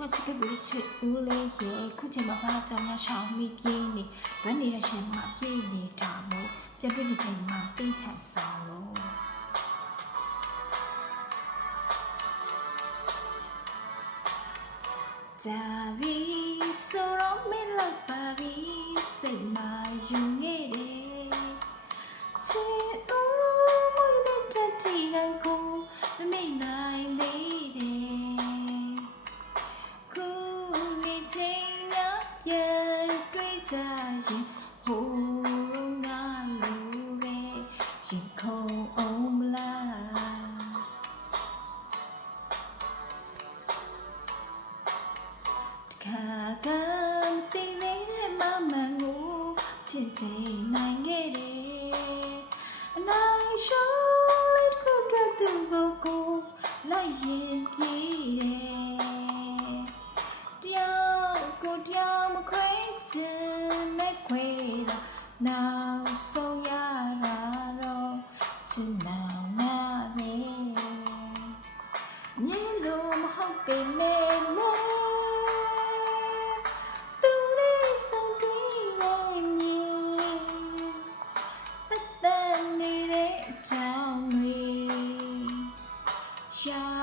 ငါချစ်ကလေးချစ်ဦးလေးရဲ့ခုချိန်မှာဘာကြောင့်များရှောင်းမိပြင်းနေဗန်းနေတဲ့ရှင်မှာပြည့်နေတာမို့ပြန်ပြည့်နေချိန်မှာတိတ်ဟန်ဆောင်လို့ကြာပြီဆိုတော့မင်းလောက်ပါပြီစိတ်မှာယူနေတယ်ချစ်ဦးမွေးတဲ့ချက်တီတိုင်းကိုမမိတ်နိုင်သေးတယ်ခုနေချိန်များပြန်တွေ့ကြရင်ဟိုးငါလူပဲရင်ခုန်အောင်မလားခါကံတင်နေတဲ့မမန်ကိုချစ်ချင်နိုင်ခဲ့တယ်အနိုင်ရှောင်းလေးတစ်ခုတည်းသူကိုလိုက်ရင်ပြေးတယ်တယောက်ကိုတယောက်မခွဲချင်မဲ့ခွဲတာနောက်ဆုံးရတာတော့ချစ်နောင်နာပဲမြင်လို့မဟုတ်ပေမဲ့ရှော